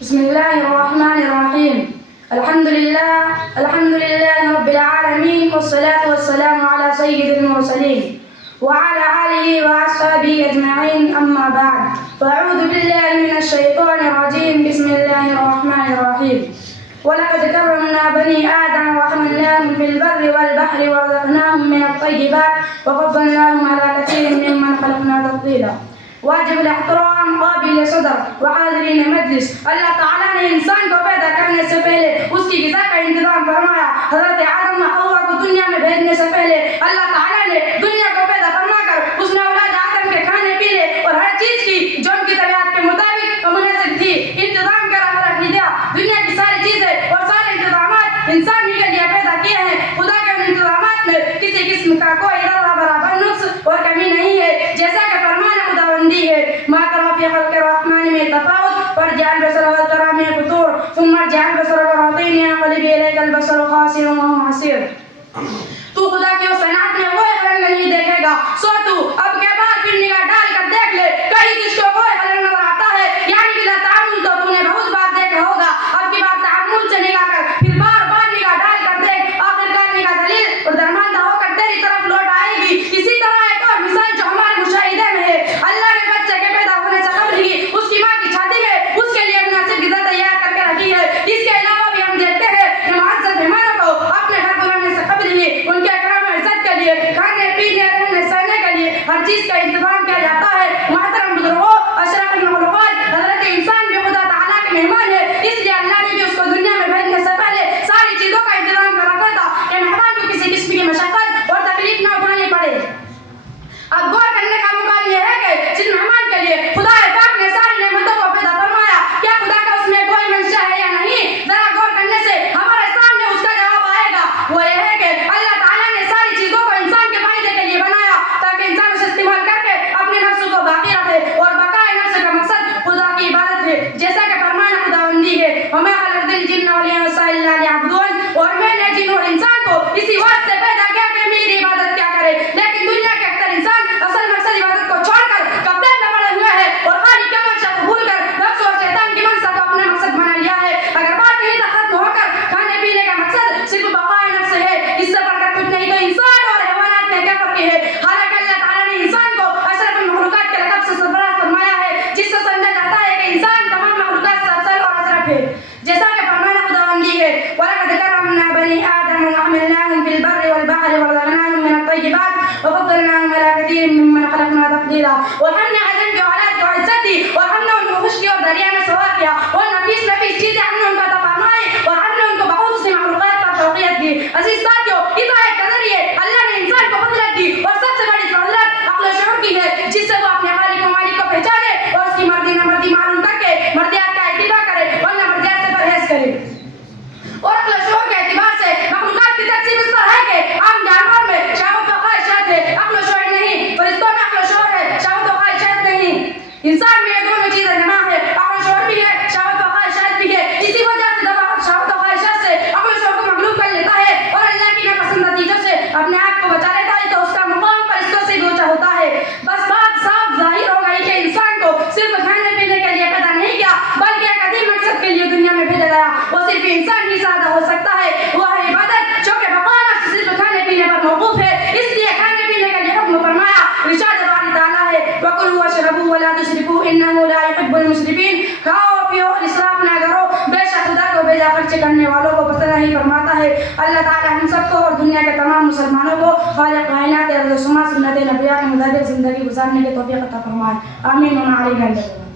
بسم الله الرحمن الرحيم. الحمد لله رب العالمين، والصلاة والسلام على سيد المرسلين وعلى آله وأصحابه أجمعين، أما بعد، فأعوذ بالله من الشيطان الرجيم. بسم الله الرحمن الرحيم. ولقد كرمنا بني آدم وحملناهم في البر والبحر ورزقناهم من الطيبات وفضلناهم على كثير ممن خلقنا تفضيلا. واجب الاحترام، قابل صدر وحاضرین مجلس، اللہ تعالیٰ نے انسان کو پیدا کرنے سے پہلے اس کی غذا کا انتظام فرمایا. حضرت آدم و حوا کو دنیا میں بھیجنے سے پہلے اللہ تعالیٰ نے دنیا کو پیدا فرما کر اس نے اولاد آدم کے کھانے پینے اور ہر چیز کی جو ان کی طبیعت کے مطابق مناسب تھی انتظام رکھ دیا. دنیا کی ساری چیزیں اور سارے انتظامات انسان ہی کے لیے پیدا کیے ہیں. خدا کے انتظامات میں کسی قسم کا کوئی ذرہ برابر نقص اور کمی نہیں ہے. جیسا کہ فرمان خداوندی ہے، ما ترى في خلق الرحمن من تفاوت فارجع البصر هل ترى من فطور ثم ارجع البصر كرتين ينقلب اليك البصر خاسئا وهو حسير. تو خدا کی اس صنعت میں وہ خلل نہیں دیکھے گا، سو تو اب کے بعد پھر نگاہ ڈال کر دیکھ لے، کہیں تجھ کو کوئی خلل نظر آتا ہے؟ یعنی بلا تعامل تو تو نے بہت بار دیکھا ہوگا، اب کی بار تعامل سے نگاہ کر، پھر بار بار نگاہ ڈال کر دیکھ، آخرکار نگاہ دلیل اور درماندہ ہو کر تیری طرف لوٹ آئے گی. اسی طرح ایک اور مثال جو ہمارے مشاہدے میں ہے، اللہ نے بچے کے پیدا ہونے سے قبل ہی اس کی ماں کی چھاتی میں اس کے لیے مناسب غذا تیار کر کے رکھی ہے. اس کے علاوہ بھی ہم دیکھتے ہیں کہ معزز مہمانوں کو اپنے گھر بلانے سے قبل ہی ان کے اکرام و عزت کے لیے، کھانے پینے رہنے سہنے کے لیے ہر چیز کا انتظام کیا جاتا ہے. محترم بزرگوں، اشرف المخلوقات حضرت انسان بھی خدا تعالیٰ کے مہمان ہے، اس لیے اللہ نے بھی اس کو دنیا میں بھیجنے سے پہلے ساری چیزوں کا انتظام کر رکھا تھا کہ مہمان کو کسی قسم کی مشقت اور تکلیف نہ اٹھانی پڑے. اب غور کرنے کا مقام یہ ہے کہ جن مہمان کے لیے خدا پاک نے ساری نعمتوں کو پیدا فرمایا، کیا خدا کا اس میں کوئی منشا ہے یا نہیں؟ ذرا غور کرنے سے ہمارے سامنے اس کا جواب آئے گا. وہ یہ ہے کہ اللہ تعالیٰ نے ساری چیزوں کو انسان کے فائدے کے لیے بنایا تاکہ انسان اسے استعمال کر کے اپنے نفس کو باقی رکھے، اور بقائے نفس کا مقصد خدا کی عبادت ہے. جیسا کہ فرمان خداوندی ہے، وَمَا خَلَقْتُ الْجِنَّ وَالْإِنسَ إِلَّا لِيَعْبُدُونِ، اور میں نے جن اور انسان کو اسی واسطے پیدا کیا کہ میری عبادت کیا کرے. لیکن دنیا کے اکثر انسان اصل مقصد عبادت کو چھوڑ کر قبضے میں پڑے ہوئے ہیں اور خالی کے منشا کو بھول کر نفس اور شیطان کی منشا کو اپنا مقصد بنا لیا ہے. اگر بات یہی ختم ہو کر کھانے پینے کا مقصد صرف بقائے نفس ہے، اس سے بڑھ کر کچھ نہیں، تو انسان اور حیوانات میں کیا فرق ہے؟ حالانکہ اللہ تعالیٰ نے انسان کو اشرف المخلوقات کے لقب سے سرفراز فرمایا ہے، جس سے سمجھا جاتا ہے کہ انسان تمام مخلوقات سے افضل اور اشرف ہے. جیسا کہ فرمان خداوندی ہے، وَلَقَدْ كَرَّمْنَا بَنِي آدَمَ وَحَمَلْنَاهُمْ فِي الْبَرِّ وَالْبَحْرِ وَرَزَقْنَاهُم مِّنَ الطَّيِّبَاتِ وَفَضَّلْنَاهُمْ عَلَىٰ كَثِيرٍ مِّمَّنْ خَلَقْنَا تَفْضِيلًا. اور ہم نے عدن کی اولاد کو عزت دی اور ہم نے ان کو خشکی اور دریا میں سوار کیا، اور نفیس چیزیں ہم نے ان کو عطا فرمائی اور ہم نے ان کو بہت سی مخلوقات پر فوقیت دی. عزیز ساتھیوں، ہدایت کے ذریعے اللہ نے انسان کو فضیلت دی، اور سب سے بڑی فضیلت عقل و شعور کی ہے، جس سے وہ اپنے خالق و مالک کو پہچانے اور اس کی مرضی نہ مرضی معلوم کر کے مرضیات کا اتباع کرے اور نہ مرضیات سے پرہیز کرے. اور عقل و شعور کے اعتبار سے مخلوقات کی تقسیم اس طرح ہے کہ عام جانور میں شہوت و خواہشات ہے، عقل و شعور نہیں. فرشتوں میں عقل و شعور ہے، شہوت و خواہشات نہیں. انسان میں یہ دونوں چیزیں جمع ہے، عقل و شعور بھی ہے، شہوت و خواہشات بھی ہے. اسی وجہ سے جب شہوت و خواہشات سے عقل و شعور کو مغلوب کر لیتا ہے اور اللہ کی ناپسندیدہ چیزوں سے اپنے آپ کو بچا لیتا ہے، تو اس کا مقام فرشتوں سے بھی اونچا ہوتا ہے. بس بات صاف ظاہر ہو گئی کہ انسان کو صرف کھانے پینے کے لیے پیدا نہیں کیا، بلکہ ایک عظیم مقصد کے لیے دنیا میں بھیجا گیا. وہ صرف انسان ہی سادہ ہو سکتا ہے، وہ ہے عبادت، جو کہ بقا نفس صرف کھانے پینے پر موقوف ہے. اس لیے کھانے پینے کا یہ حکم فرمایا. ارشاد باری تعالیٰ ہے، وَكُلُوا وَاشْرَبُوا وَلَا تُسْرِفُوا إِنَّهُ لَا يُحِبُّ الْمُسْرِفِينَ. کھاؤ پیو، اسراف نہ کرو، بے شک خدا کو بیجا خرچ کرنے والوں کو پسند نہیں فرماتا ہے. اللہ تعالیٰ ہم سب کو اور دنیا کے تمام مسلمانوں کو خالق کائنات ارض و سما سنت نبیہ کے مطابق زندگی گزارنے کی توفیق عطا فرمائے. آمین و علیہ.